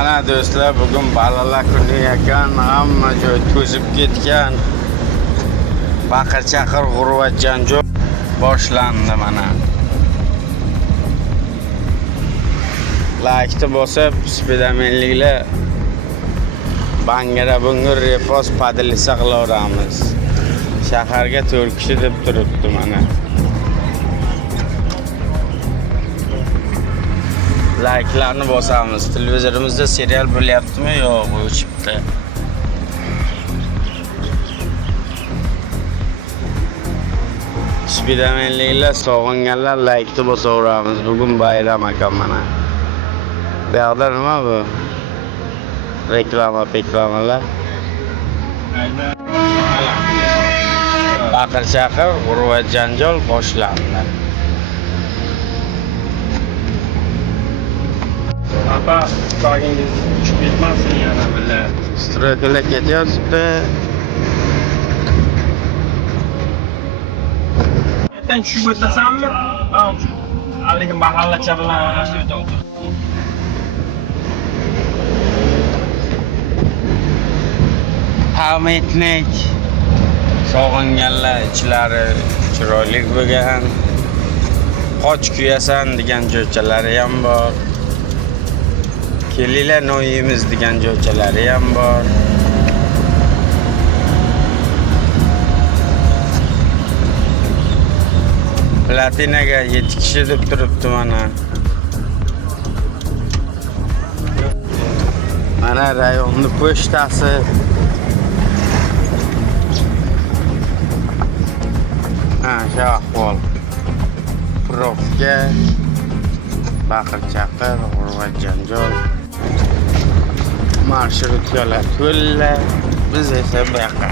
Mana do'stlar, bugun balalar kuni ekan, hamma joy to'zib ketgan. Baqir-chaqir, g'urvat janjal boshlandi mana. Like'ni bosib, spidermenliklar bangara bungur repost padilisa qilaveramiz. Shaharga 4 kishi deb turibdi mana. Like'larni bosamiz. Televizorimizda serial bo'lyaptimi? Yo'q, o'chibdi. Spidermenliklar sog'inganlar like'ni bosaveramiz. Bugun bayram ekan mana. Bu yoqda nima bu? Reklamalar. Baqir-chaqir, g'urvat janjal boshlandi. Apa, stogingiz tushib ketmasin yana bilan. Stroykalar ketyapti. Ertaga tushib o'tasanmi? Haligi mahallacha bilan mana shu yerda o'tirib. Pametnik sog'inganlar ichlari chiroyli bo'lgan. Qoch kuyasan degan jo'chalari ham bor. Kelinglar noyimiz degan jo'chalari ham bor. Platinaga 7 kishi deb turibdi mana. Mana rayonni pochtasi. Shu ahvol. Profga baqir-chaqir, g'urvat janjal. Marshrutka to'la, biz esa bu yoqqa